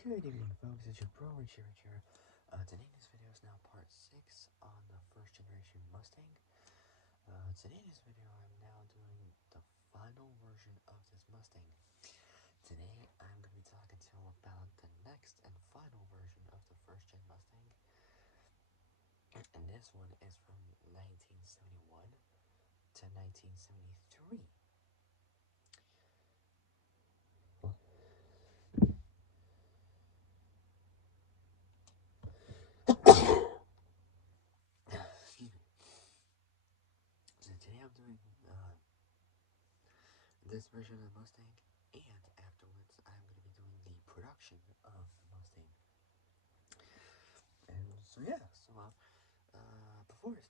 Good evening, folks. It's your bro Richie Rich here. Today this video is now part 6 on the first generation Mustang. Today in this video I'm now doing the final version of this Mustang. Today I'm going to be talking to you about the next and final version of the first gen Mustang. And this one is from 1971 to 1973. Excuse me. So today I'm doing this version of the Mustang, and afterwards I'm going to be doing the production of the Mustang. And so yeah, before I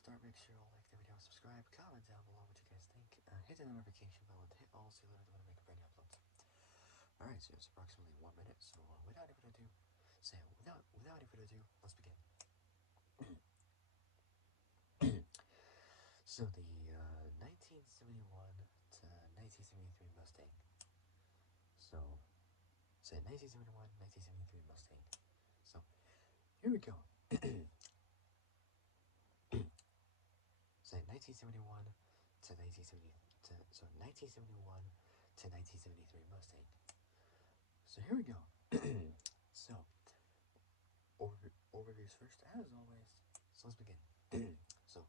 start, make sure you like the video, subscribe, comment down below what you guys think, hit the notification bell, and hit all so you don't want to make brand new uploads. Alright, so it's approximately 1 minute, so without any further ado, let's begin. So the 1971 to 1973 Mustang. So 1971, 1973 Mustang. So here we go. So 1971 to 1970. So 1971 to 1973 Mustang. So here we go. So overviews first, as always. So let's begin. So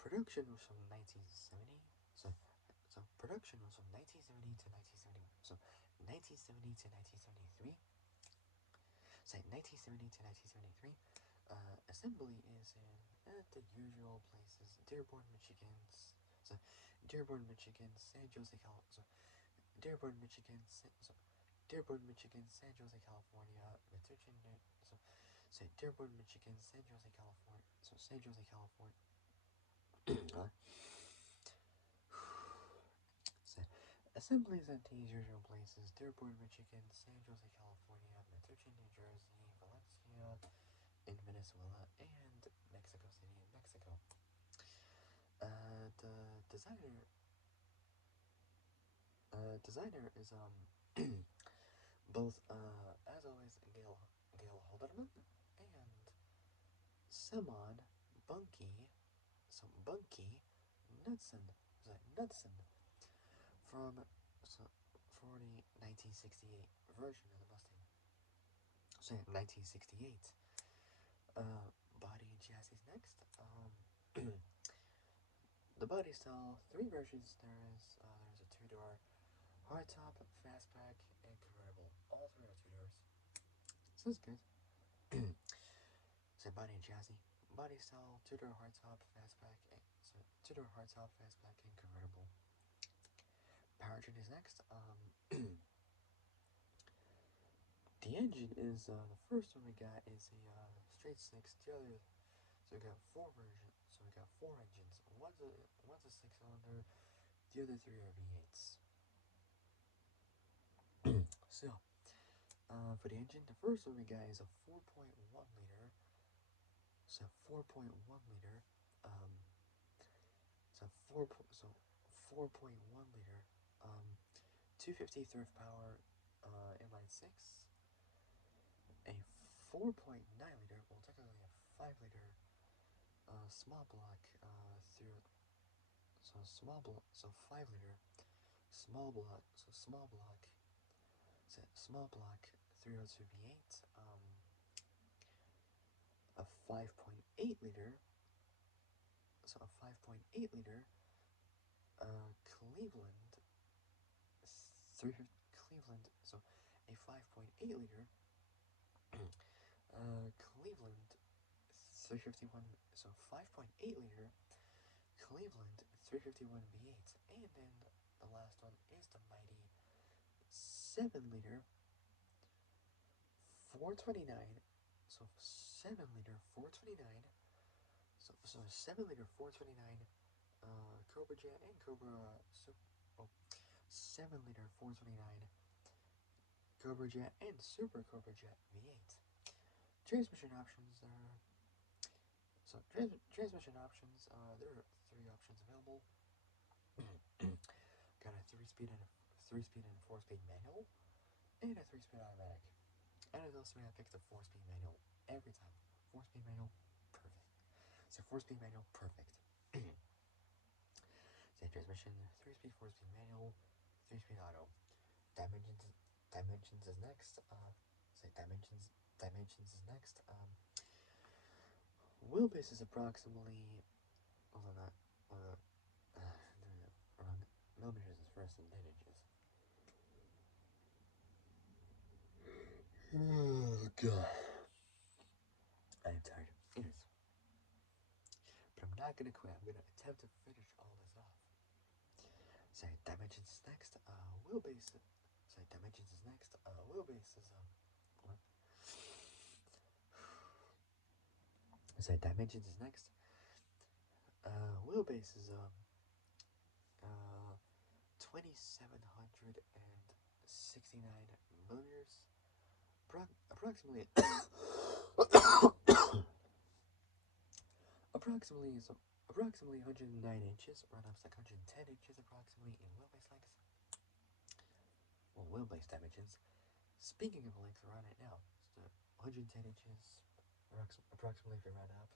production was from 1970. So production was from 1970 to 1971. So 1970 to 1973. So 1970 to 1973. Assembly is in the usual places: Dearborn, Michigan. So Dearborn, Michigan, San Jose, California. Dearborn, Michigan, San Jose, California, so Dearborn, Michigan, San Jose, California. So San Jose, California. So assemblies at these usual places: Dearborn, Michigan, San Jose, California, Metuchen, New Jersey, Valencia in Venezuela, and Mexico City in Mexico. The designer is both as always Gail Halderman and Simon Bunky Knudsen from for the 1968 version of the Mustang. So 1968. Body and chassis next. The body style, 3 versions. There's a 2-door hardtop, fastback, and convertible. All 3 are 2 doors. So that's good. So body and chassis. Body style, 2-door hardtop, fastback, and 2-door hardtop, fastback, and convertible. Powertrain is next. The engine is the first one we got is a straight 6. The other, so we got 4 versions. So we got 4 engines. One's a 6-cylinder. The other 3 are V8s. So for the engine, the first one we got is a 4.1 liter. So 4.1 liter. So 4.1 liter. 250 thrift power. Inline 6. A 4.9 liter. Well, technically a 5 liter. Small block. Small block. So 5 liter. Small block. So small block. So small block. 302 V8. A 5.8 liter. So a 5.8 liter. Cleveland. So a 5.8 liter. Cleveland 351. So 5.8 liter. Cleveland 351 V8. And then the last one is the mighty 7 liter 429. So 7 liter 429. So 7 liter 429 Cobra Jet and 7 liter 429 Cobra Jet and Super Cobra Jet V8. Transmission options are transmission options. There are 3 options available. Got a 3-speed and a 4-speed manual, and a Out of those three, I picked the 4-speed manual every time. 4-speed manual, perfect. So 4-speed manual, perfect. Say transmission, 3-speed, 4-speed manual, 3-speed auto. Dimensions is next. Say dimensions is next. Wheelbase is approximately, although not, wrong. Millimeters is first and then inches. Oh god. I am tired. Anyways. But I'm not gonna quit. I'm gonna attempt to finish all this off. Say dimensions is next. Wheelbase. Say dimensions is next. Wheelbase is what? Say dimensions is next. Wheelbase is 2,769 millimeters. Approximately. approximately 109 inches, or not, like 110 inches approximately in wheelbase length. Well, wheelbase dimensions. Speaking of length, we're on it now. So 110 inches, approximately, if you round up.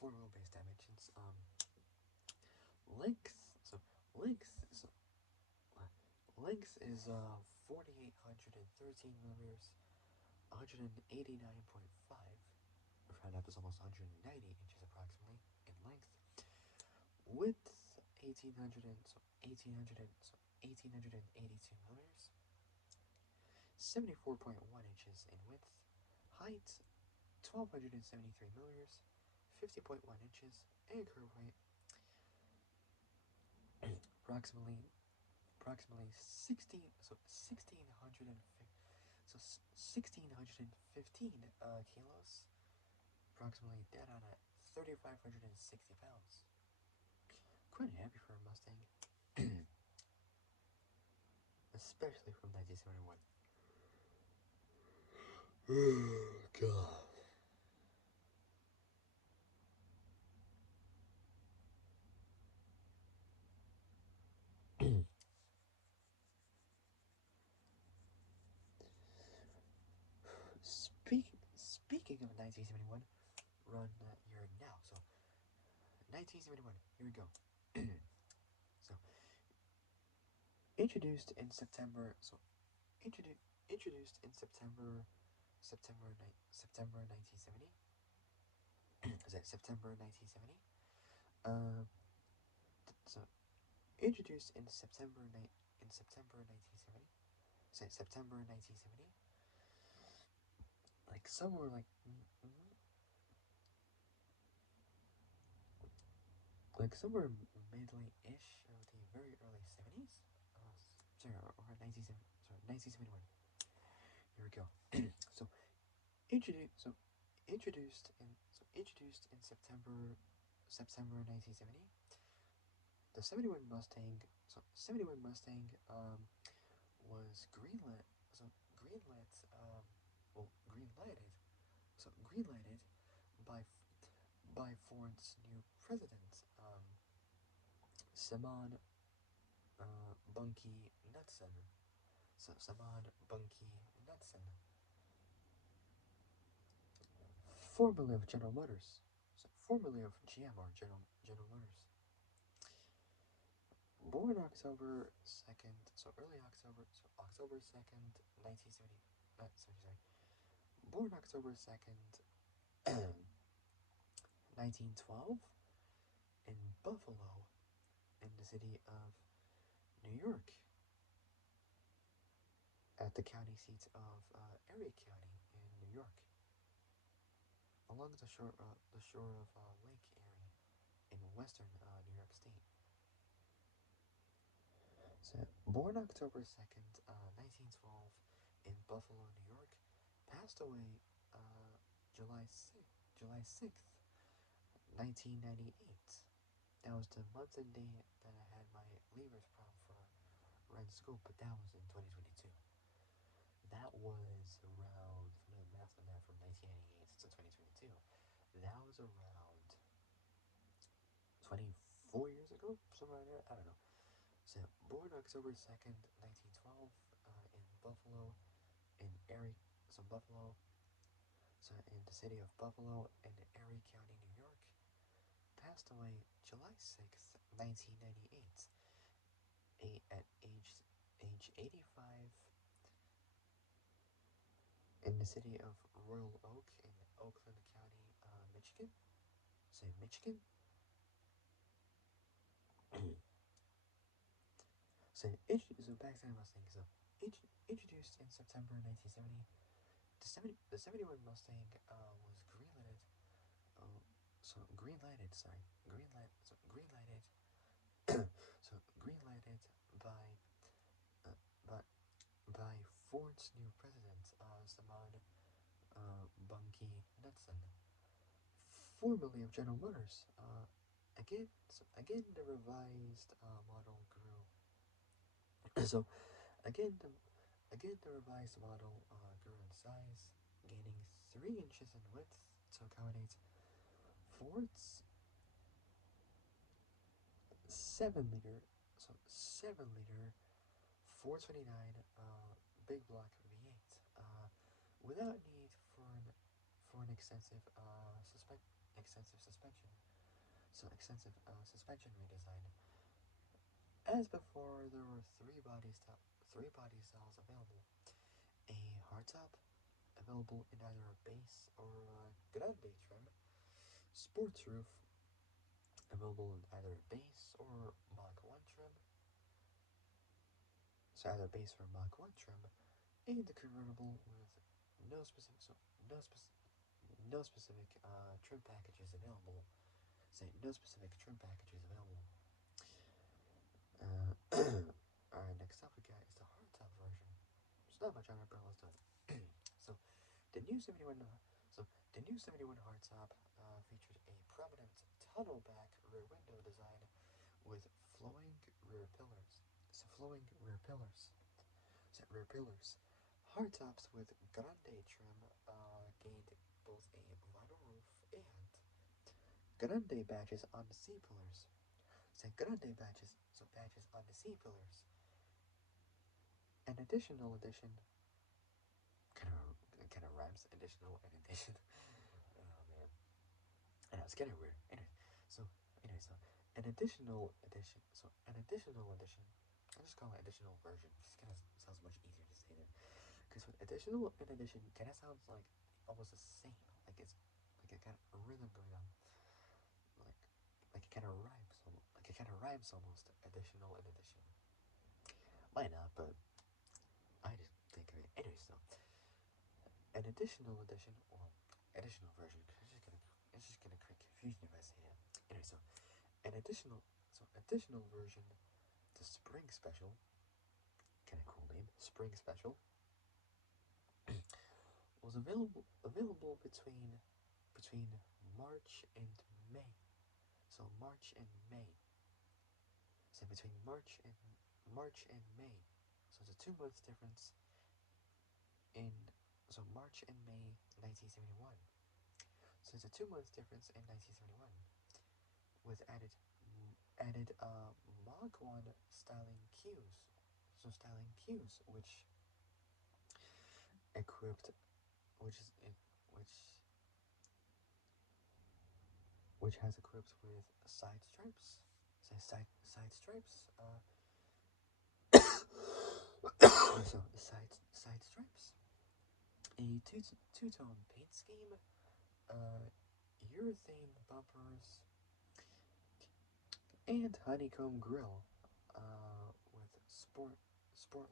For wheelbase dimensions. Length. So length. So length is 4,813 millimeters, 189.5. Round up is almost 190 inches approximately in length. Width 1882 millimeters, 74.1 inches in width. Height 1,273 millimeters, 50.1 inches, and curve weight approximately 1615 kilos, approximately dead on at 3,560 pounds. Quite happy for a Mustang, especially from 1971. Oh god. Speaking of 1971, run year now. So 1971. Here we go. So introduced in September. So introduced in September 1970. Is that September 1970? So introduced in September 1970. Say September 1970. Like somewhere like somewhere midly-ish of the very early 70s. Sorry, or 1971. Here we go. So introduced in September 1970. The 71 Mustang. So 71 Mustang was greenlit. So greenlit. Greenlighted. So greenlighted by Ford's new president, Simon Bunky Knudsen. So Simon Bunky Knudsen, formerly of General Motors. So formerly of GM or General Motors. Born October 2nd, so early October, so October 2nd, 1970. Sorry. Born October 2nd, 1912, in Buffalo, in the city of New York, at the county seat of Erie County in New York, along the shore of Lake Erie in western New York State. So, born October 2nd, 1912, in Buffalo, New York, passed away July 6th, 1998. That was the month and day that I had my leavers prom for Red School, but that was in 2022. That was around, if I'm doing math on that, from 1998 to 2022. That was around 24 years ago, somewhere like that. I don't know. So, born October 2nd, 1912, in Buffalo, in Erie so Buffalo, so in the city of Buffalo in Erie County, New York, passed away July 6th, 1998, at age 85, in the city of Royal Oak in Oakland County, Michigan. Say Michigan. So back to Mustang. So introduced in September 1970, the 71 Mustang was green-lighted. Uh, green-lighted. So green-lighted by uh, by by Ford's new president, Samad Bunky Knudsen, formerly of General Motors. Again, the revised model grew. So again, the revised model grew in size, gaining 3 inches in width to accommodate Ford's 7-liter, 7-liter 429 big block V8, without need for an extensive suspension. So extensive suspension redesign. As before, there were three body styles available: a hardtop, available in either a base or a grande trim; sports roof, available in either a base or Mach 1 trim; so either base or Mach 1 trim; and the convertible with no specific so no specific trim packages available. No specific trim packages available. Alright, next up we got is the hardtop version. It's not much on it, but let's do it. So the new 71 hardtop featured a prominent tunnel back rear window design with flowing rear pillars. Rear pillars. Hardtops with grande trim gained both a vinyl roof and grande badges on the C pillars. Grande badges, badges on the C pillars. An additional addition, kind of rhymes, additional and addition. Oh man, I know it's getting weird. So an additional addition. I just call it additional version. Just kind of sounds much easier to say there. Because with additional and addition, kind of sounds like almost the same. Like it's like a kind of rhythm going on. Like it kind of rhymes. Like it kind of rhymes almost. Additional and addition. Might not, but I just think of it. Anyway, so an additional edition or additional version. It's just gonna create confusion if I say that. Anyway, so an additional version, the Spring Special. Kind of cool name, Spring Special. Was available between March and May. So March and May. So between March and May. So it's a 2 months difference in March and May 1971. So it's a 2 months difference in 1971 with added Mach 1 styling cues. So styling cues equipped which is which which has equipped with side stripes. Side stripes. Side stripes. A two-tone paint scheme. Urethane bumpers and honeycomb grill. With sport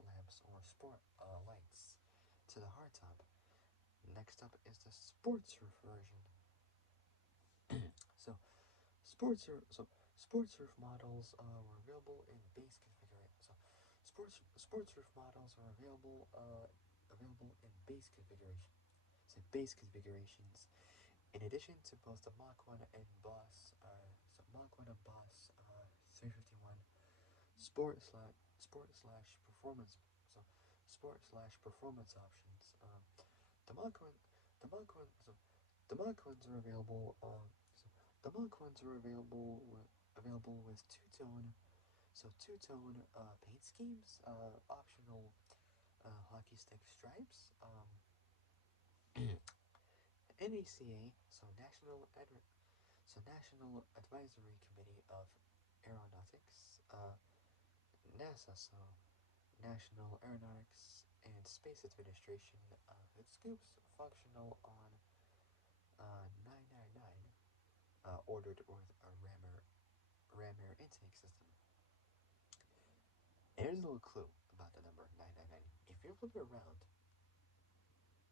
lamps or sport lights to the hardtop. Next up is the sports roof version. So sports roof models were available in base configuration. So sports roof models are available in base configuration. So base configurations. In addition to both the Mach 1 and Boss, 351 performance. So sport slash performance options. The Mach 1, the Mach 1, so the Mach 1s are available. The Mach 1s are available with two-tone paint schemes, optional hockey stick stripes, NACA, National Advisory Committee of Aeronautics, NASA, National Aeronautics and Space Administration, hood scoops functional on 999, ordered with a rammer intake system. And here's a little clue about the number 999. If you flip it around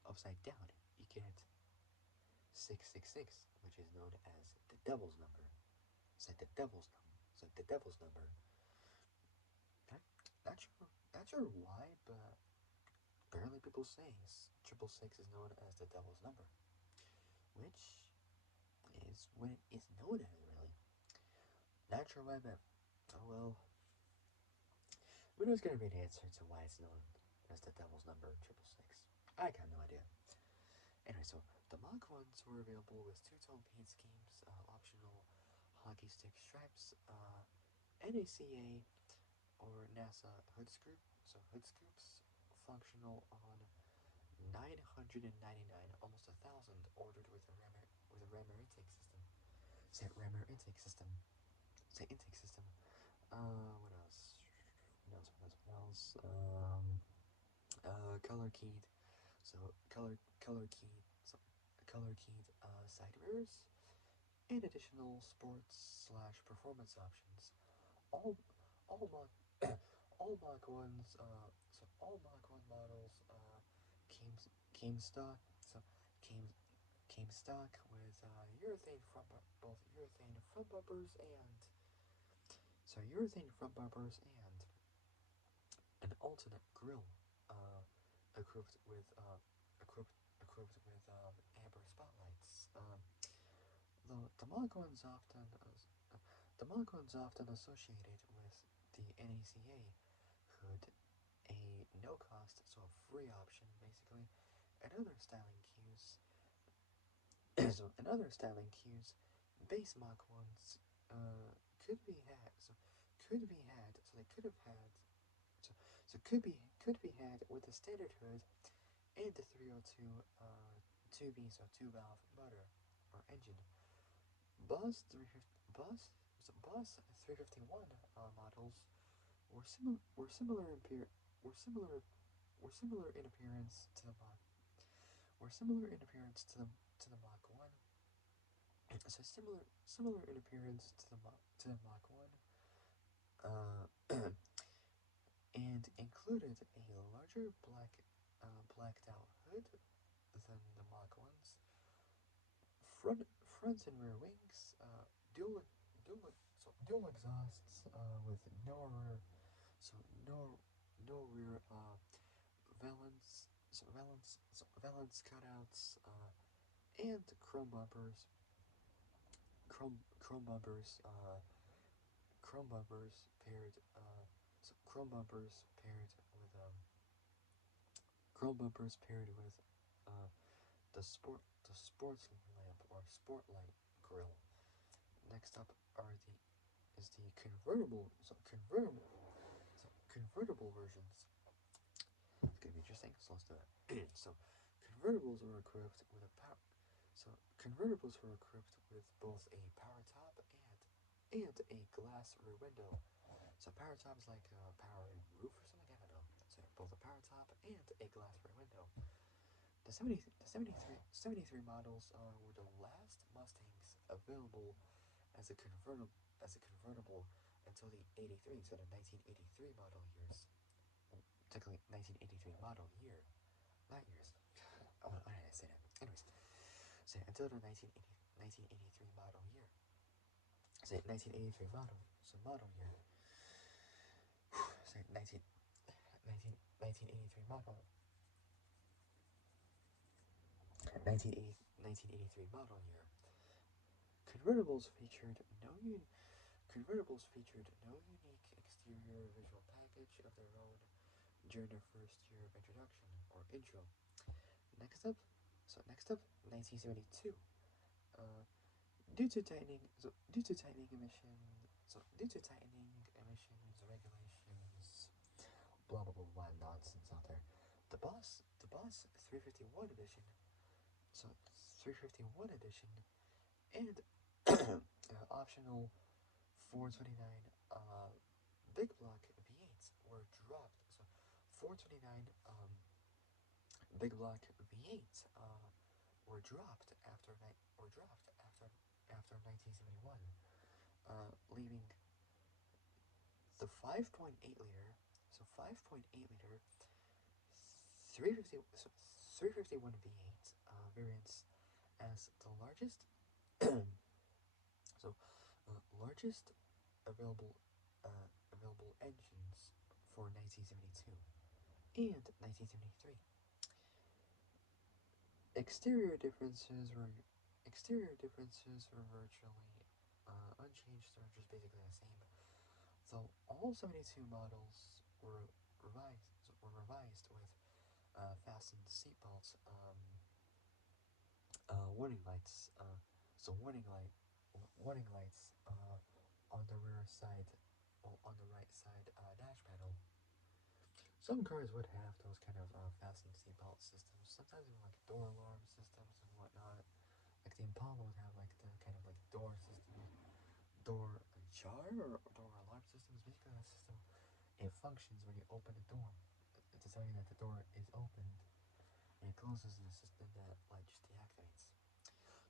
upside down, you get 666, which is known as the devil's number. It's like the devil's number. It's like the devil's number. Not sure why, but apparently people say 666 is known as the devil's number, which is what it is known as, really. Not sure why, but oh well. Widow's gonna be the answer to why it's known as the devil's number 666. I got no idea. Anyway, so the Mach 1s were available with two-tone paint schemes, optional hockey stick stripes, NACA or NASA hood scoops, functional on 999, almost 1,000, ordered with a rammer intake system. Say rammer intake system. Say intake system. What else? Color keyed. Color keyed side mirrors and additional sports/performance options. All all Mach all Mach 1s all Mach 1 models came stock came stock with both urethane front bumpers and an alternate grille, equipped with amber spotlights. The Mach 1's often associated with the NACA hood, a no-cost, so a free option, basically. Another styling cues. Another styling cues. Base Mach 1s could be had. So they could have had. Could be had with a standard hood and the 302 2B, so 2-valve motor or engine. Bus 351 models were similar in appearance to the Mach 1. So similar in appearance to the Mach 1. And included a larger blacked out hood than the Mach 1's. Front and rear wings, dual exhausts with no rear valence cutouts, and chrome bumpers. Chrome bumpers paired the sports lamp or sport light grille. Next up is the convertible versions. It's gonna be interesting. So let's do it. So convertibles were equipped with both a power top and a glass rear window. So power top is like a power roof or something. I don't know. So both a power top and a glass rear window. The 73 models were the last Mustangs available as a convertible until the 83, so the 1983 model years. Technically, 1983 model year, not years. Oh, why did I say that? Anyways, so until the 1983 model year. Say 1983 model year. Say 1983 model. 1983 model year. Convertibles featured no unique exterior visual package of their own during their first year of introduction or intro. Next up, 1972. Due to tightening emissions regulations, blah blah blah, blah nonsense out there. The Boss 351 edition. So 351 edition, and optional 429 big block V8s were dropped. So 429 big block V8s were dropped after 1971, leaving the 5.8 liter, so 5.8 liter 350 so 351 V8 variants as the largest so largest available available engines for 1972 and 1973. Exterior differences were virtually unchanged, or just basically the same. Though all 72 models were revised with fastened seatbelts, warning lights, warning lights on the rear side, on the right side dash panel. Some cars would have those kind of fastened seatbelt systems. Sometimes even like door alarm systems and whatnot. Like the Impala would have like the kind of like door system, door jar or door alarm system. Is basically a system. It functions when you open the door to tell you that the door is opened, and it closes in a system that like just deactivates.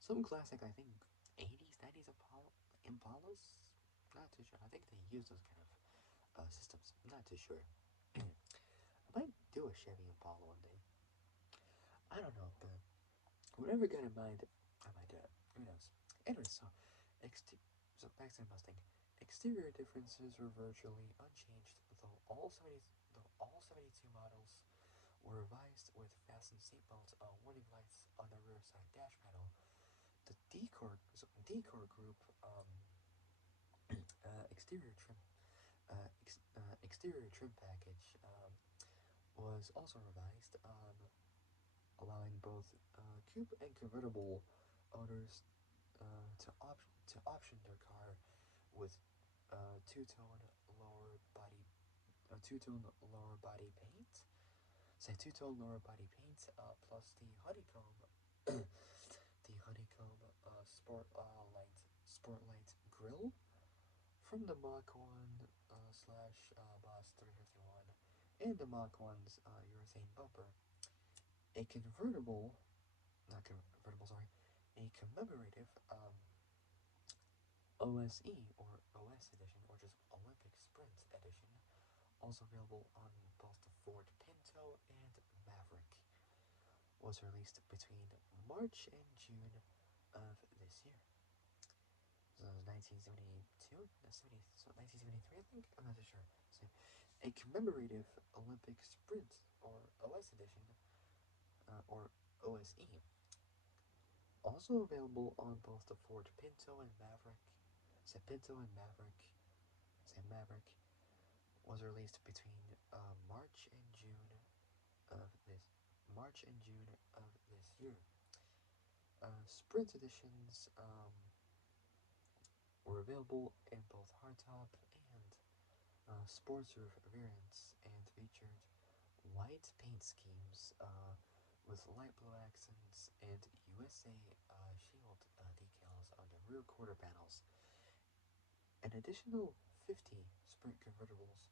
Some classic, I think, 80s, 90s Impalas. Not too sure. I think they use those kind of systems. I'm not too sure. I might do a Chevy Impala one day. I don't know, but whatever got in mind, I might do it. Who knows? Anyway, so back to the Mustang. Exterior differences were virtually unchanged, though all 72 models were revised with fastened seatbelts, warning lights on the rear side dash panel. The decor group exterior trim package was also revised, allowing both coupe and convertible owners to option their car with two-tone lower body paint. Say two-tone lower body paint plus the honeycomb sport light grille from the Mach 1 slash Boss 351 and the Mach 1's urethane bumper. A commemorative OSE or OS edition, or just Olympic Sprint edition, also available on both the Ford Pinto and Maverick, was released between March and June of this year. So it was 1972, 1973, I think. I'm not too sure. So, a commemorative Olympic Sprint or OS edition, or OSE, also available on both the Ford Pinto and Maverick. Maverick was released between March and June of this year. Sprint editions were available in both hardtop and sports roof variants, and featured white paint schemes with light blue accents and USA shield decals on the rear quarter panels. An additional 50 sprint convertibles.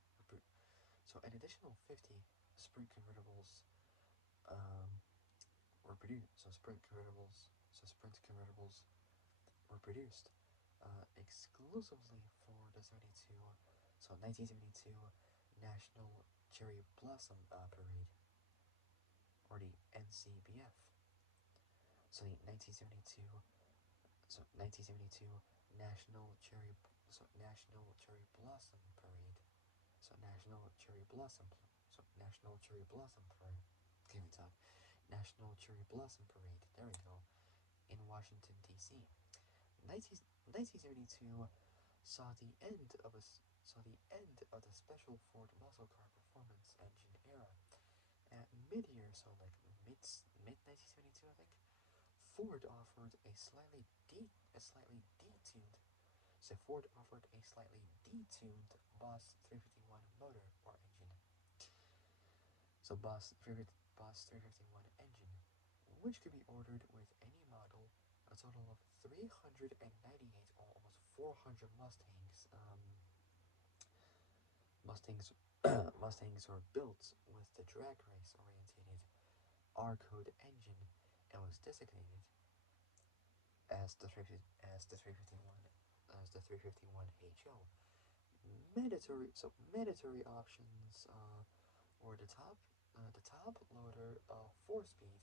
An additional 50 sprint convertibles were produced. Sprint convertibles were produced exclusively for the 1972 National Cherry Blossom Parade, or the NCBF. So the 1972 National Cherry Blossom Parade. National Cherry Blossom Parade. Can't even talk. National Cherry Blossom Parade. There we go. In Washington D.C. 1972 saw the end of the special Ford muscle car performance engine era. At mid-year, so like mid 1972, I think, Ford offered a slightly detuned Boss 351 motor or engine. So Boss 351 engine, which could be ordered with any model a total of 398, or almost 400 Mustangs Mustangs were built with the drag race orientated R-code engine and was designated as the 351 HO. Mandatory options were the top loader 4-speed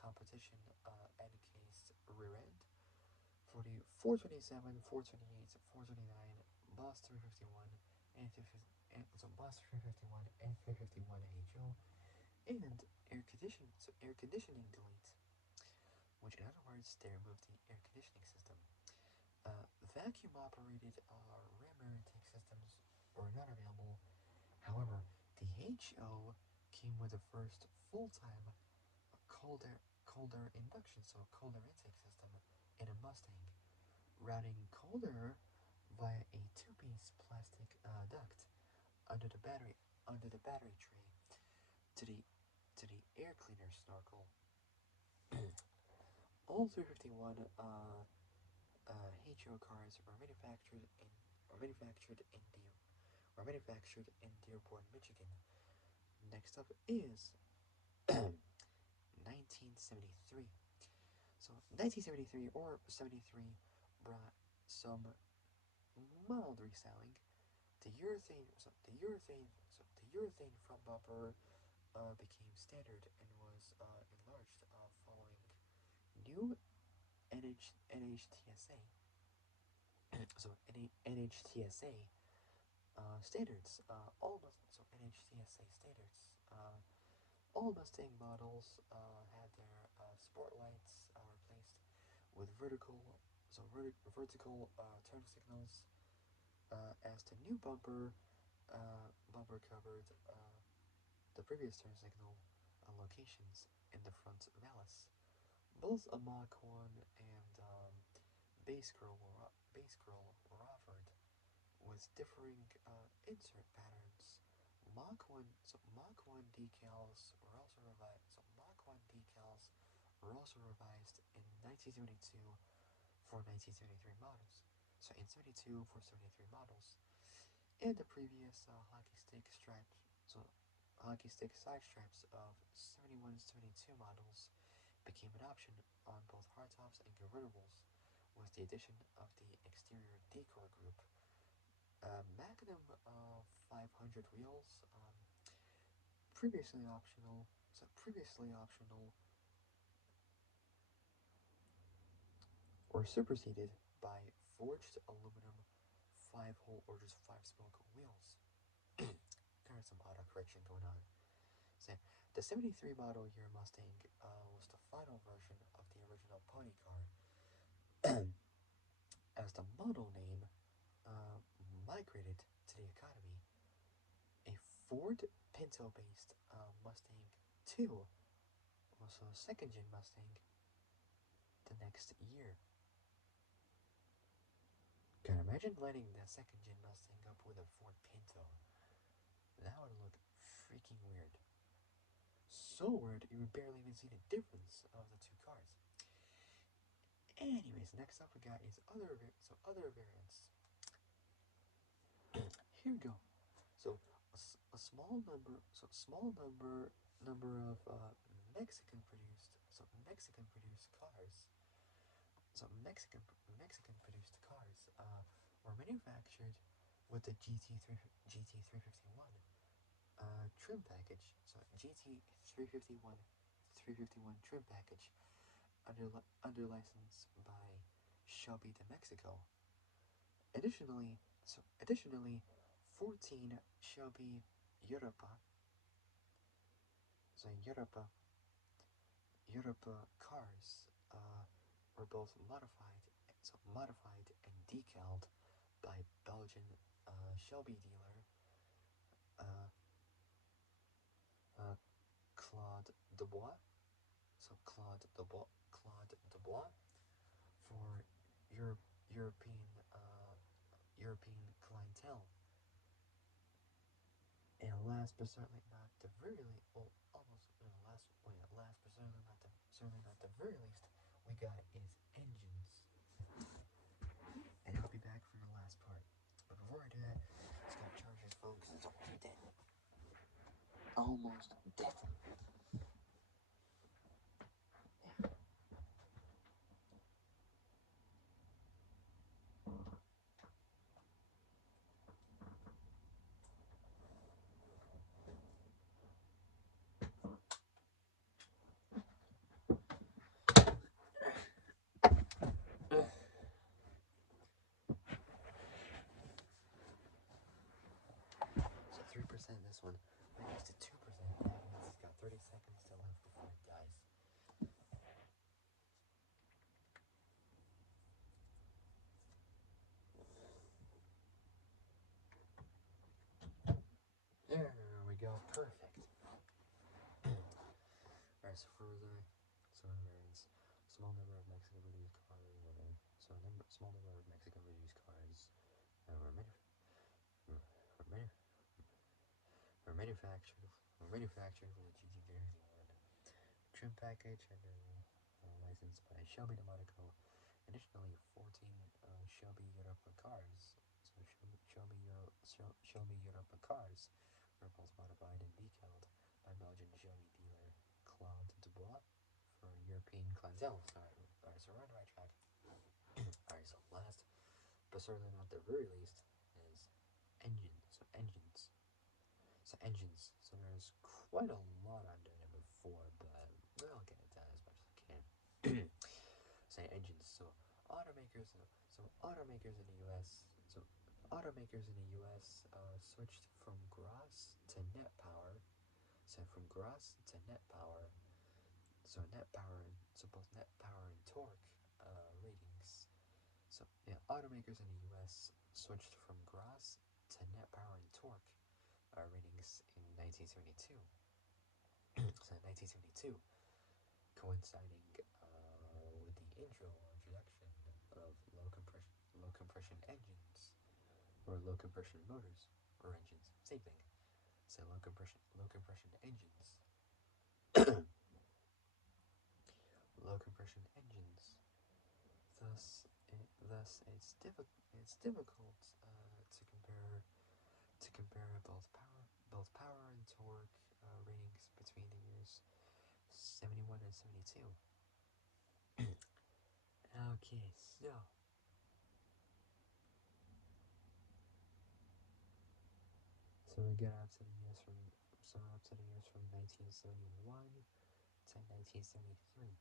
competition encased rear end for the 427, 428, 429 Boss 351 and 351 HO, and air conditioning delete, which in other words they removed the air conditioning system. Vacuum operated rear intake systems were not available. However, the HO came with the first full-time cold air induction, so cold air intake system in a Mustang, routing cold air via a two-piece plastic duct under the battery tray to the air cleaner snorkel. All 351 HO cars were manufactured in Dearborn, Michigan. Next up is 1973. So 1973 or 73 brought some mild restyling. The urethane front bumper became standard and was enlarged following new NHTSA. So NHTSA standards. NHTSA standards. All Mustang models had their sport lights replaced with vertical turn signals, as the new bumper covered the previous turn signal locations in the front valance. Both a Mach 1 and base curl were offered with differing insert patterns. Mach 1 decals were also revised. In 1972 for 1973 models. So in 72 for 73 models, and the previous hockey stick side straps of 71 72 models became an option on both hardtops and convertibles, with the addition of the exterior decor group. Magnum 500 wheels, previously optional, were superseded by forged aluminum 5-hole or just 5-spoke wheels. There's some autocorrection going on. So, the 73 model year Mustang was the final version of the original pony car, as the model name migrated to the economy. A Ford Pinto-based Mustang 2 was a second-gen Mustang the next year. Can you imagine lining the second-gen Mustang up with a Ford Pinto? That would look freaking weird. So weird, you would barely even see the difference of the two cars. Anyways, next up we got is other variants. Here we go. So a small number of Mexican produced cars. Mexican produced cars were manufactured with the GT351 trim package. So GT351 trim package under license by Shelby de Mexico. Additionally, 14 Shelby Europa cars were both modified and decaled by Belgian Shelby dealer Claude Dubois. So Claude Dubois for European clientele. And last but certainly not the very least, we got is engines. And I'll be back for the last part. But before I do that, let's go charge this phone because it's almost dead. Almost dead. So 3% this one. Next to 2%. That means it's got 30 seconds to live before it dies. There we go. Perfect. Alright, so for the variants, small number of Mexican produced cars, whatever. So small number of Mexican produced cars were manufactured for the GT31 trim package under licensed by Shelby de Monaco. Additionally, 14 Shelby Europa cars. So Shelby Europa cars were both modified and decaled by Belgian Shelby dealer Claude Dubois for European clientele. Alright, so we're on the right track. Alright, so last, but certainly not the very least, is engines. So engines. So there's quite a lot under number 4, but I'll get it done as much as I can. Say engines. So automakers in the U.S. Switched from gross to net power. So from gross to net power. So both net power and torque ratings. So yeah, automakers in the U.S. switched from gross to net power and torque ratings in 1972. So 1972, coinciding with the introduction of low compression engines, or low compression motors, or engines, same thing. So low compression engines, low compression engines. Thus, it's difficult to compare both power and torque ratings between the years 71 and 72. Okay, so we get up to the years from 1971 to 1973.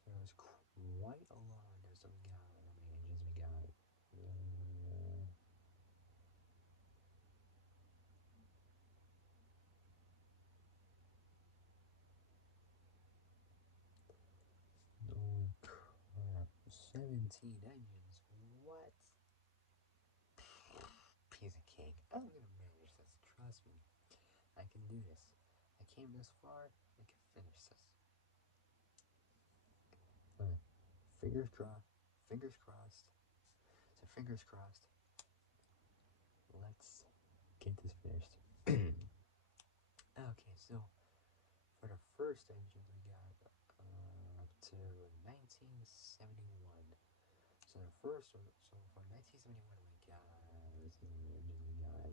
So there's quite a lot on there. So we got how many engines we got? 17 engines. What? Piece of cake. I'm gonna manage this. Trust me. I can do this. I came this far. I can finish this. Fingers crossed. Fingers crossed. So fingers crossed. Let's get this finished. Okay, so for the first engine we got up to 1971. So the first one, so from 1971 we got, let's see what engines we got.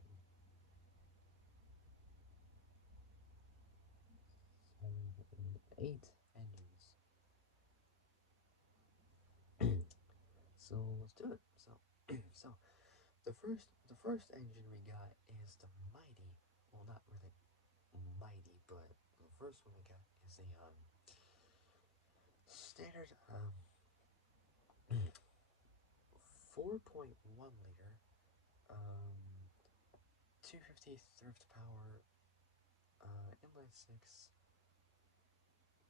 8 engines. So let's do it. So the first engine we got is the mighty. Well, not really mighty, but the first one we got is a standard 4.1 liter 250 thrift power inline 6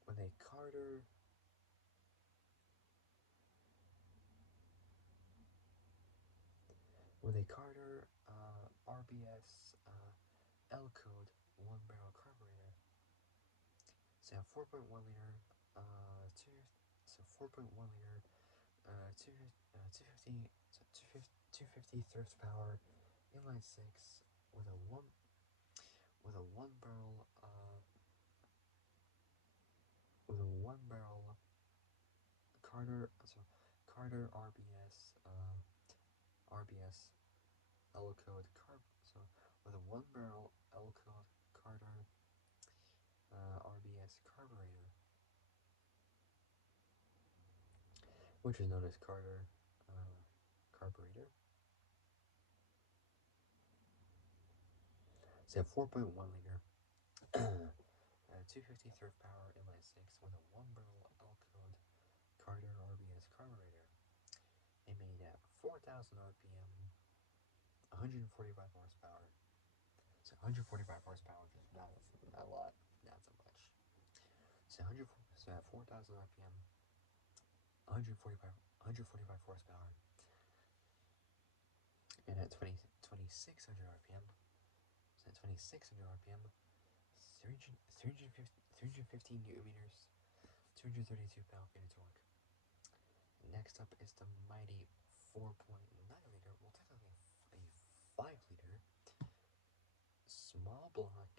with a Carter RBS L code 1-barrel carburetor. So 4.1 liter 4.1 liter 250 thrift power inline 6 with a one barrel Carter RBS L code carb. So with a 1-barrel L code Carter RBS carburetor, which is known as Carter carburetor. So 4.1 liter, 250 horsepower inline-6 with a 1-barrel L code Carter RBS carburetor. It made at 4,000 RPM, 145 horsepower. So 145 horsepower, just not a lot, not so much. So at 4,000 RPM, 145 horsepower, and at 2,600 RPM. So at 2,600 RPM, 315 newton meters, 232 pound-feet of torque. Next up is the mighty 4.9 liter, well technically a 5 liter, small block,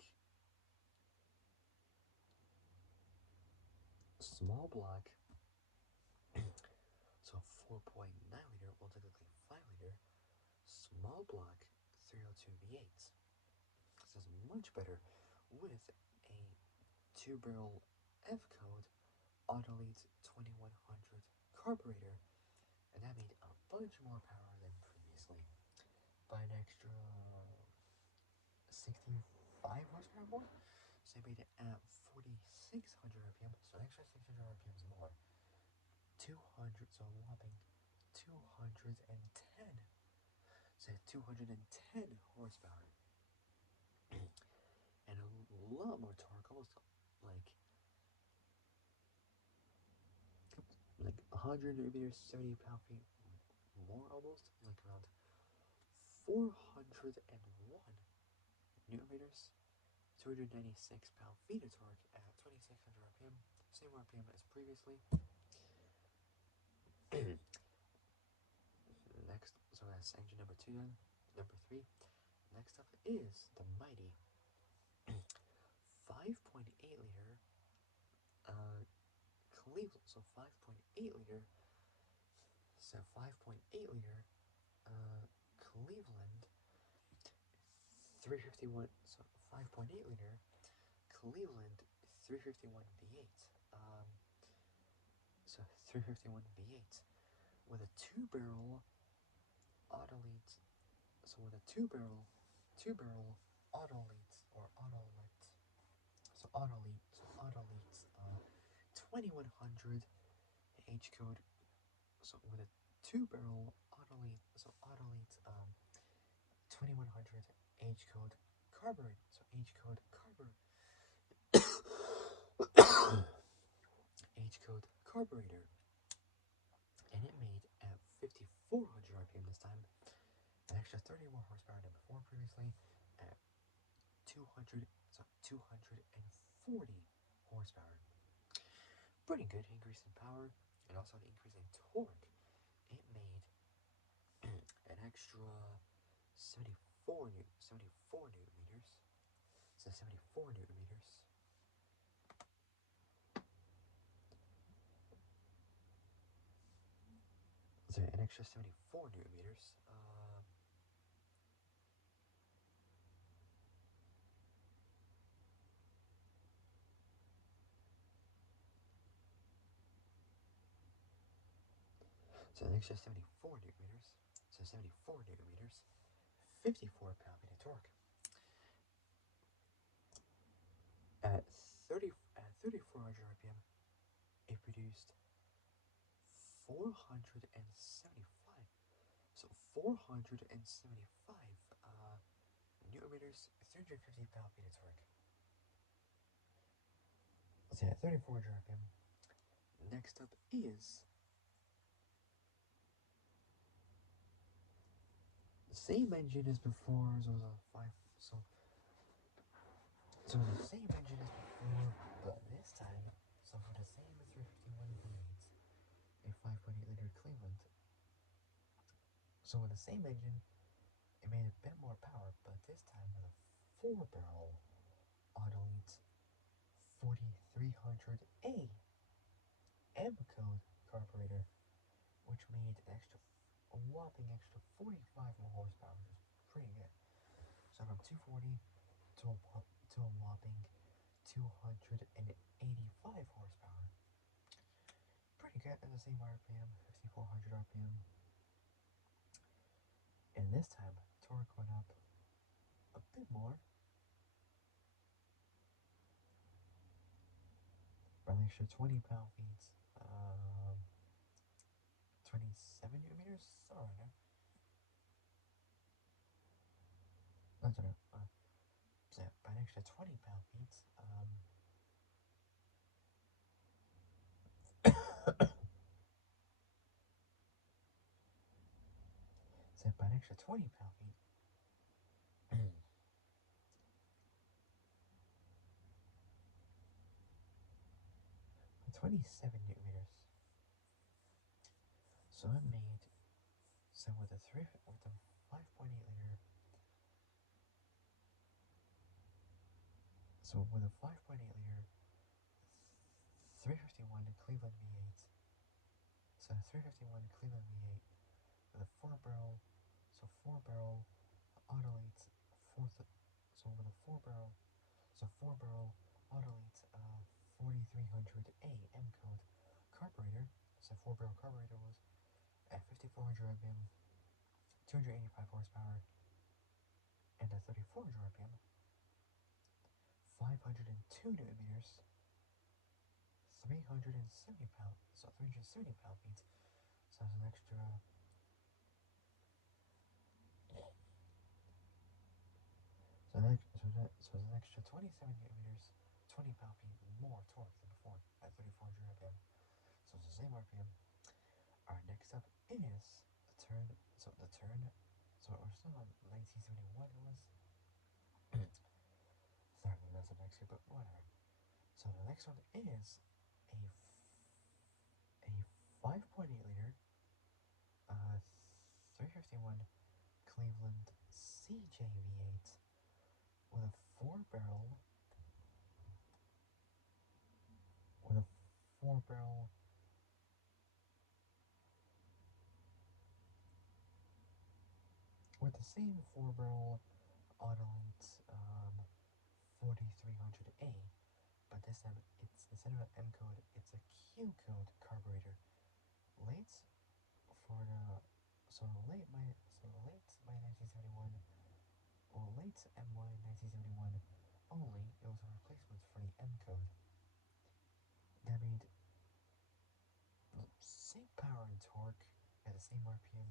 so 4.9 liter, well technically 5 liter, small block 302 V8. This is much better with a 2-barrel F code Autolite 2100 carburetor, and that made a bunch more power than previously by an extra 65 horsepower more. So I made it at 4,600 RPM, so an extra 600 RPMs more. 200, so a whopping 210. So 210 horsepower. And a lot more torque, almost like 100 newton meters, 70 pound-feet more almost, like around 401 newton meters, 296 pound-feet of torque at 2,600 RPM, same RPM as previously. Next, so that's engine number 2 then. Number 3, next up is the mighty 5.8 liter Cleveland, so 5.8 liter, Cleveland 351, so 5.8 liter Cleveland 351 V8, so 351 V8 with a 2-barrel Autolite, so with a 2-barrel Autolite, or Autolite, so Autolite 2100 H code, so with a 2-barrel Autolite, so Autolite 2100 H code carburetor, so H code carburetor, and it made at 5,400 RPM this time, an extra 30 more horsepower than before previously, at 240 horsepower. Pretty good increase in power, and also an increase in torque. It made an extra 74 newton meters. So 74 newton meters. So an extra 74 newton meters. So an extra 74 newton meters. So 74 newton meters. 54 pound-feet of torque. At 3,400 RPM, it produced 475. So 475 newton meters, 350 pound-feet of torque. So yeah, 3,400 RPM. Next up is the same engine as before. So it was a 5. So the same engine as before, but this time, so for the same 351 V8, a 5.8 liter Cleveland. So with the same engine, it made a bit more power, but this time with a 4-barrel Autolite 4300A M code carburetor, which made a whopping extra 45 more horsepower, which is pretty good. So from 240 to a whopping 285 horsepower. Pretty good at the same RPM, 5400 RPM. And this time, torque went up a bit more by an extra 20 pound-feet, 27 newton meters. Sorry, no. No, sorry. So by an extra 20 pound-feet, so by an extra 20 pound-feet, 27 newton meters. So it made, so with a 5.8 liter, so with a 5.8 liter 351 Cleveland V8, so 351 Cleveland V8 with a 4-barrel, so 4-barrel Autolite, so with a 4-barrel, so 4-barrel Autolite 4300A M code carburetor, so 4-barrel carburetor was at 5400 RPM, 285 horsepower, and at 3400 RPM, 502 newton meters, 370 pound-feet. So that's an extra. So it's an extra 27 newton meters, 20 pound-feet more torque than before at 3400 RPM. So it's the same RPM. Alright, next up is the turn. So we're still on 1971. It was. Sorry, that's the next year, but whatever. So the next one is a 5.8 liter 351 Cleveland CJ V8 with a 4-barrel with the same 4-barrel Autolite 4300A, but this time it's instead of an M code, it's a Q code carburetor. Late for the late by 1971, or late MY 1971 only, it was a replacement for the M code. That made same power and torque at the same RPM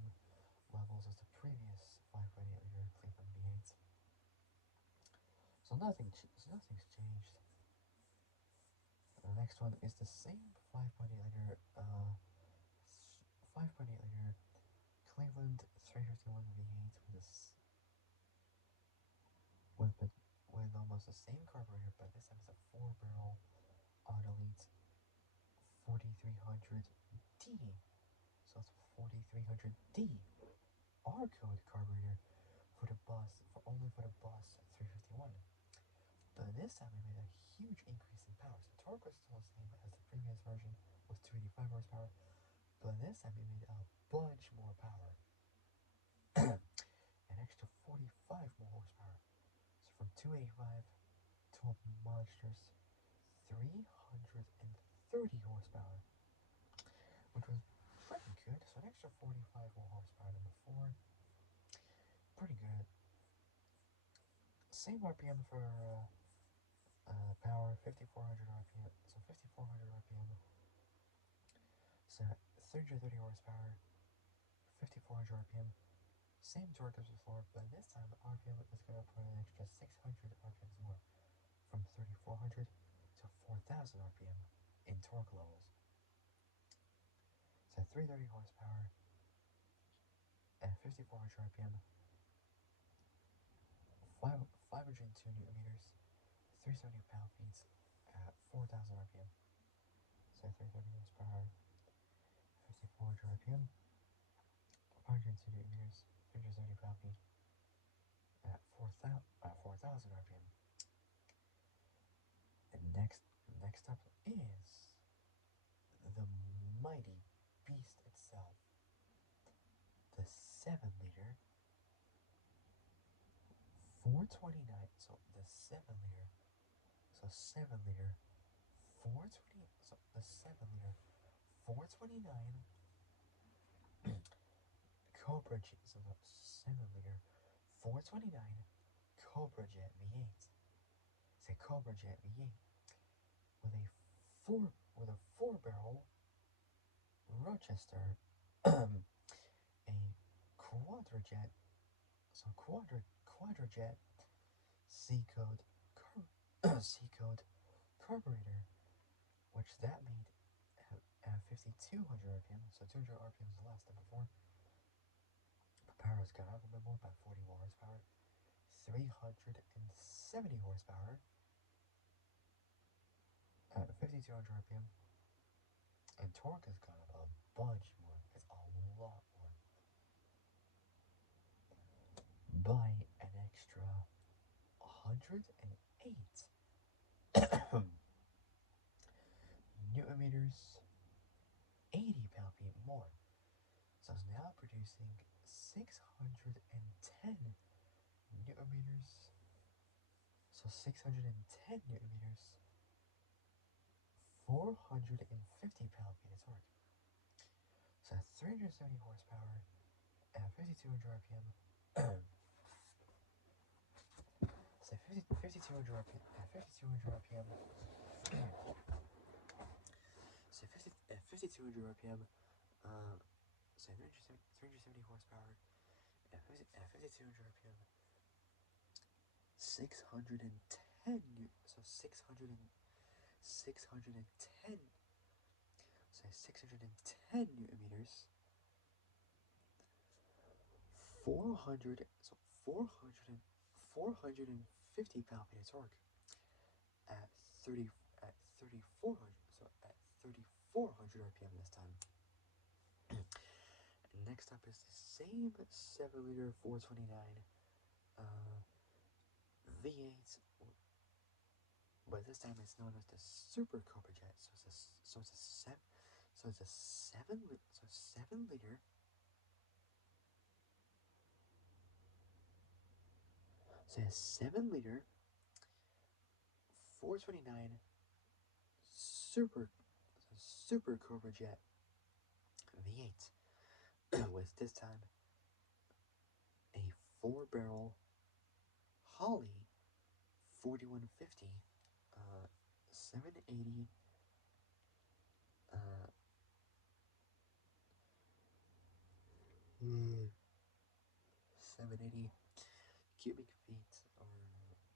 levels as the previous 5.8 liter Cleveland V8. So nothing's changed. The next one is the same 5.8 liter Cleveland 351 V8 with almost the same carburetor, but this time it's a 4-barrel Autolite 4300D. So it's 4300D R code carburetor for the bus 351. But this time we made a huge increase in power. So torque was still the same as the previous version, was 285 horsepower, but this time we made a bunch more power. An extra 45 more horsepower. So from 285 to a monstrous 330 horsepower, which was pretty good. So an extra 45 more horsepower than before. Pretty good. Same RPM for power, 5400 RPM. So 5400 RPM. So 330 horsepower, 5400 RPM. Same torque as before, but this time the RPM was going to put an extra 600 RPMs more, from 3400 to 4000 RPM in torque levels. So 330 horsepower at 5400 RPM, 502 newton meters, 370 pound-feet at 4000 RPM. So 330 horsepower, 5400 RPM, 502 newton meters, 370 pound-feet at 4000 RPM. And next up is the mighty beast itself, the 7-liter 429. So the 7-liter. So 7-liter 420. So the 7-liter 429 Cobra Jet. So the 7-liter 429 Cobra Jet V8. It's a Cobra Jet V8 with a four-barrel Rochester, a quadrajet. So quadrajet C code C code carburetor, which that made at 5,200 RPM, so 200 RPM is less than before. But power has gone up a bit more by 40 more horsepower, 370 horsepower at 5,200 RPM, and torque has gone up a bunch more. It's a lot more by an extra 108 newton meters, 80 pound-feet more. So it's now producing 610 newton meters. So 610 newton meters, 450 pound-feet of torque. So 370 horsepower at 5,200 RPM. So 5,200 RPM at 5,200 RPM. So 5,200 RPM. So 370 horsepower at 5,200 RPM. 610 so 610 newton meters, 450 pound-feet of torque at 3,400, so at 3,400 RPM this time. Next up is the same 7-liter 429 V8, but this time it's known as the Super Cobra Jet. So it's a 7 liter. So a 7-liter 429 Super Cobra Jet V8 with this time a 4-barrel Holley 4150 780 780 cubic feet or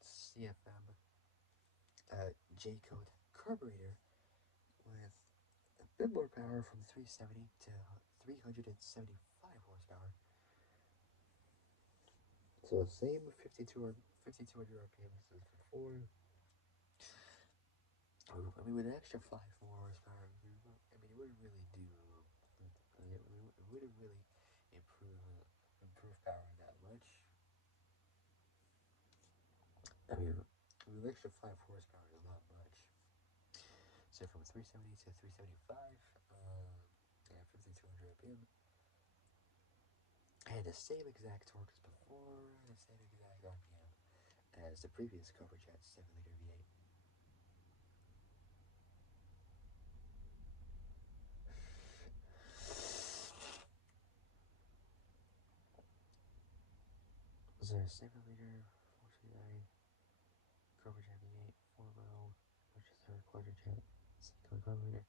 CFM J-code carburetor with a bit more power from 370 to 375 horsepower. So same 5,200 RPMs as before. I mean, with an extra 5 more horsepower, I mean, it wouldn't really do. It wouldn't really improve power that much. I mean, with an extra 5 horsepower is not much. So from 370 to 375, and 5,200 RPM. And the same exact torque as before, the same exact RPM as the previous Cobra Jet 7-liter V8. So 7-liter 429 Cobra Jet V8 4-barrel, which is our quadrajet C-code carburetor,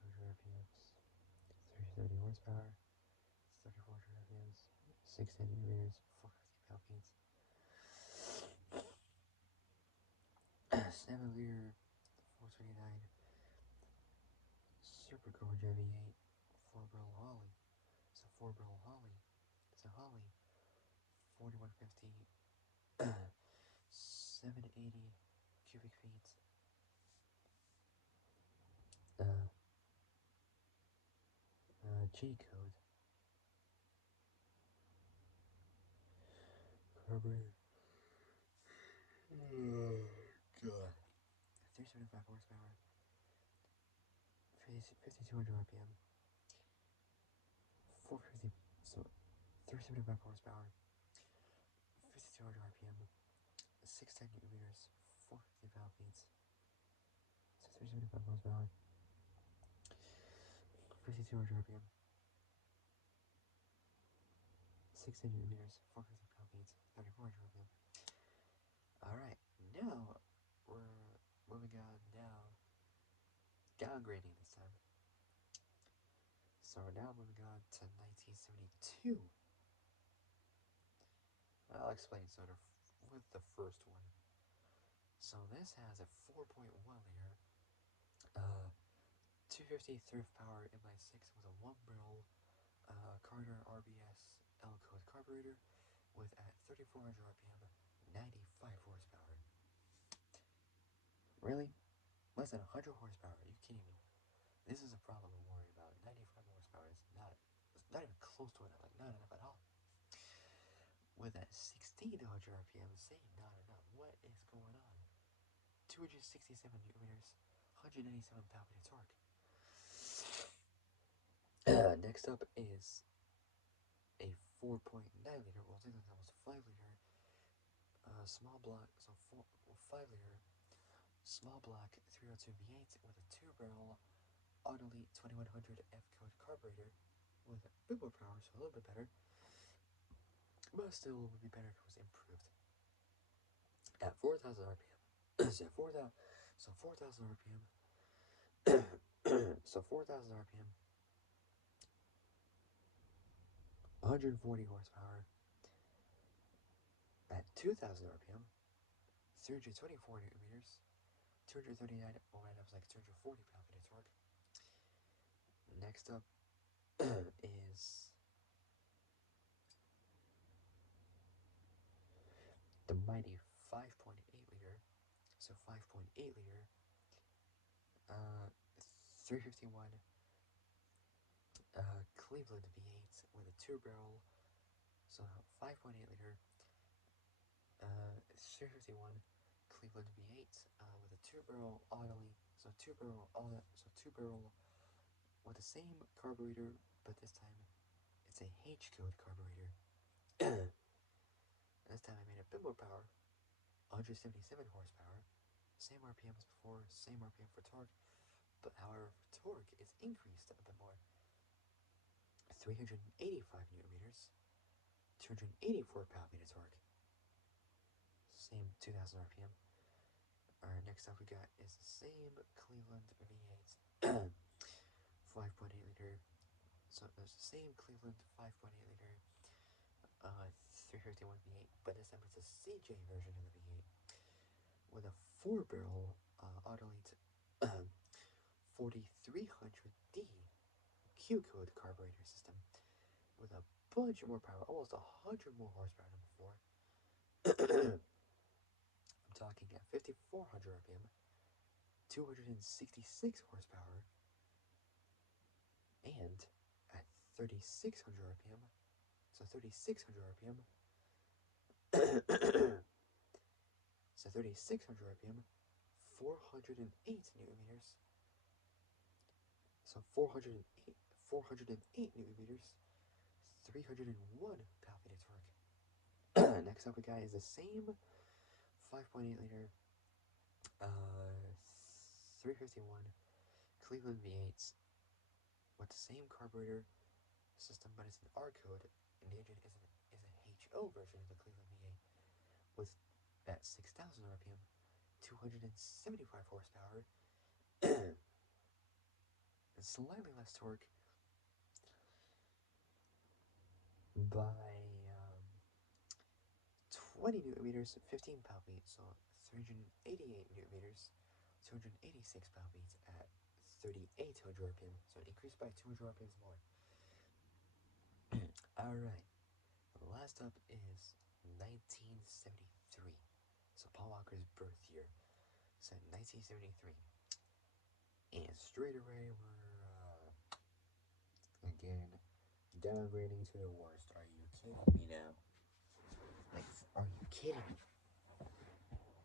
5,200 RPMs, 370 horsepower, 3,400 RPMs, 610 newton meters, 450 pound-feet. 7-liter 429 Super Cobra Jet V8 4-barrel Holley. It's a 4-barrel Holley. It's a Holley 4150 780 cubic feet. G-code carburetor. Oh god. 375 horsepower. 5,200 RPM. 375 horsepower, 5200 RPM, 610 newton meters, 450 pound-feet. So 375 horsepower, 5200 RPM, 610 newton meters, 450 pound-feet, 3400 RPM. Alright, now we're moving on now. Downgrading this time. So we're now moving on to 1972. I'll explain sort of with the first one. So this has a 4.1 liter, 250 thrift power inline-6 with a 1-barrel Carter RBS L-code carburetor with at 3400 RPM, 95 horsepower. Really? Less than 100 horsepower? Are you kidding me? This is a problem I'm worried about. 95 horsepower is not even close to enough, like not enough at all. With that 1600 RPM, say not enough. What is going on? 267 newton meters, 197 pound-feet of torque. Next up is a 4.9 liter, well technically almost 5 liter, small block, so 5 liter, small block 302 V8 with a 2-barrel Autolite 2100 F-code carburetor with a bit more power, so a little bit better, but still would be better if it was improved. At 4,000 RPM, so 4,000 RPM, so 4,000 RPM, 140 horsepower. At 2,000 RPM, 324 newton meters, 239, oh man, that was like 240 pound-feet of torque. Next up is the mighty 5.8 liter, so 5.8 liter, 351 Cleveland V8 with a 2-barrel, so 5.8 liter, 351 Cleveland V8 with a 2-barrel Autolite, so 2-barrel with the same carburetor, but this time it's a H-code carburetor. This time I made a bit more power, 177 horsepower, same RPM as before, same RPM for torque, but however for torque it's increased a bit more. 385 newton meters, 284 pound-feet of torque, same 2,000 RPM. Alright, next up we got is the same Cleveland V8, 5.8 liter, so there's the same Cleveland 5.8 liter, 351 V8, but this time it's a CJ version of the V8 with a 4-barrel Autolite 4300D Q-code carburetor system with a bunch more power, almost 100 more horsepower than before. I'm talking at 5,400 RPM, 266 horsepower, and at 3,600 RPM, so 3,600 RPM, so 3,600 RPM, 408 newton meters, so 408 newton meters, 301 pound-feet of torque. Next up we got is the same 5.8 liter, 351 Cleveland V8s with the same carburetor system, but it's an R code, and the engine is a HO version of the Cleveland V8 with at 6,000 RPM, 275 horsepower, and slightly less torque by 20 newton meters, 15 pound-feet, so 388 newton meters, 286 pound-feet at 3,800 RPM, so it increased by 200 RPMs more. Alright, last up is 1973, so Paul Walker's birth year, so 1973, and straight away we're, again, downgrading to the worst. Are you kidding me now? Like, are you kidding me? Are you kidding me?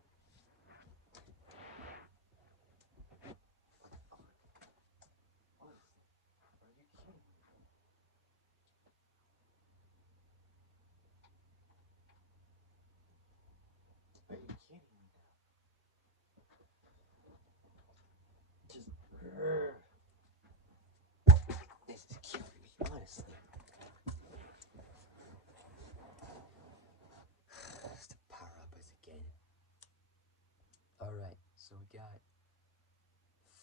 got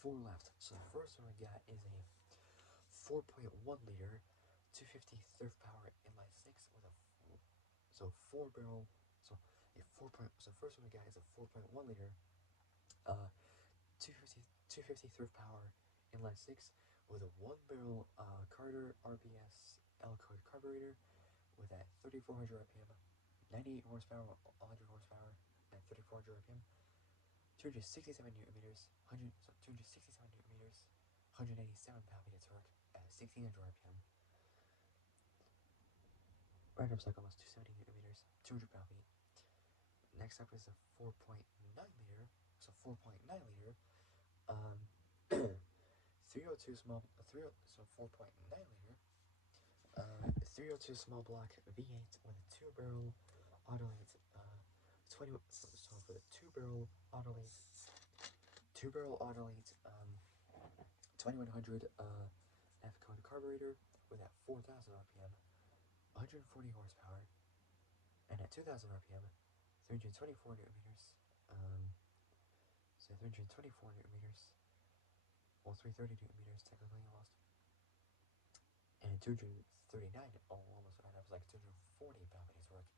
4 left. So the first one we got is a 4.1 liter 250 third power inline 6 with a 4 barrel. So first one we got is a 4.1 liter 250 third power inline 6 with a 1 barrel Carter RBS L code carburetor with at 3400 RPM, 98 horsepower, 100 horsepower at 3400 RPM, 267 newton meters, 187 pound-feet of torque at 1600 RPM. Right up cycle almost 270 newton meters, 200 pound-feet. Next up is a 4.9 liter, 302 small, 4.9 liter, 302 small block V8 with a 2-barrel Autolite, 20. So for the 2-barrel Autolite, 2100 F code carburetor with at 4000 RPM, 140 horsepower, and at 2000 RPM, 324 newton meters. 324 newton meters. Well, 330 newton meters technically almost. And 239, almost right up, like 240 pound-feet of torque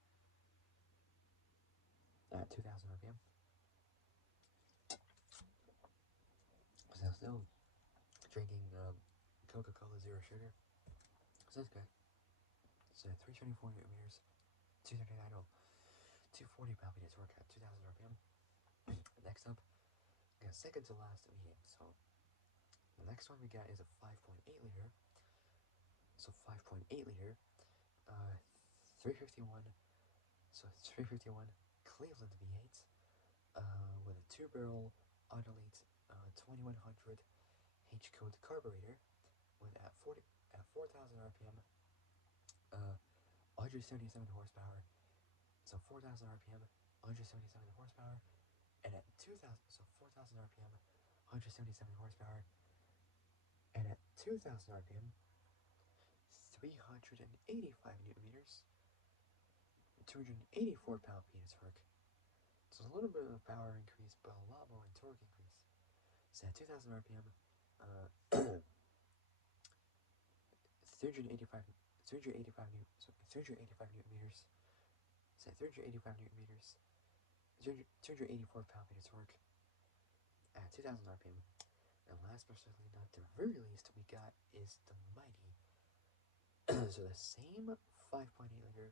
at 2000 RPM. So still drinking Coca-Cola Zero Sugar. So that's good. So 324 newton meters, 239, 240 pound-feet of torque at 2000 RPM. Next up, we got second to last V8. So the next one we got is a 5.8 liter. So 5.8 liter, 351. So 351 Cleveland V8 with a 2-barrel Autolite 2100 H code carburetor with at 4000 RPM, 177 horsepower. So 4000 RPM, 177 horsepower, and at 2000 RPM, 177 horsepower, and at 2000 RPM, 385 newton meters, 284 pound-feet of torque. So it's a little bit of a power increase, but a lot more in torque increase. So at 2000 RPM, 385 newton meters. So at 385 newton meters, 284 pound-feet of torque at 2000 RPM. And last but certainly not the very least, we got is the mighty. So the same 5.8 liter.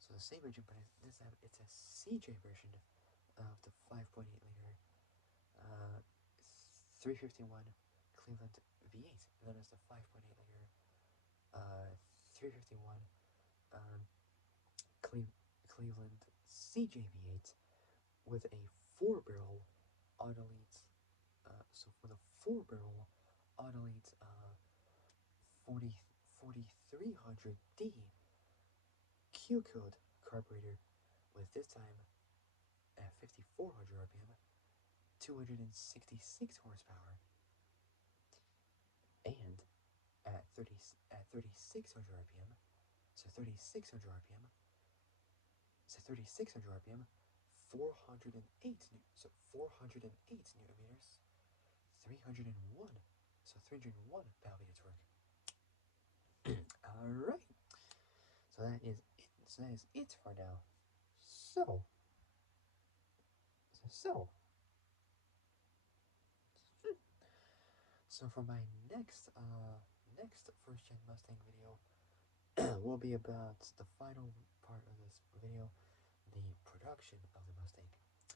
So the same engine, but this time it's a CJ version of the 5.8 liter 351 Cleveland V8, known as the 5.8 liter 351 Cleveland CJ V8 with a 4-barrel Autolite. So for the 4-barrel Autolite 4300D Q code carburetor with this time at 5400 RPM, 266 horsepower, and at 3600 RPM, so 3600 RPM, 408 newton meters, 301, so 301 pound-feet of torque. All right. So that is it for now. So for my next first-gen Mustang video will be about the final part of this video, the production of the Mustang.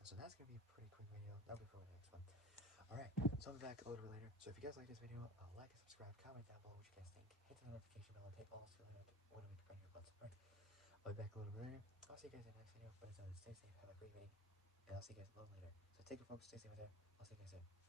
So that's gonna be a pretty quick video. That'll be for the next one. Alright, so I'll be back a little bit later. So if you guys like this video, like and subscribe, comment down below what you guys think, hit the notification bell, and take all skill out when we prepare your buttons. Alright, I'll be back a little bit later. I'll see you guys in the next video, but as always, stay safe, have a great meeting, and I'll see you guys a little later. So take care folks, stay safe out there, I'll see you guys soon.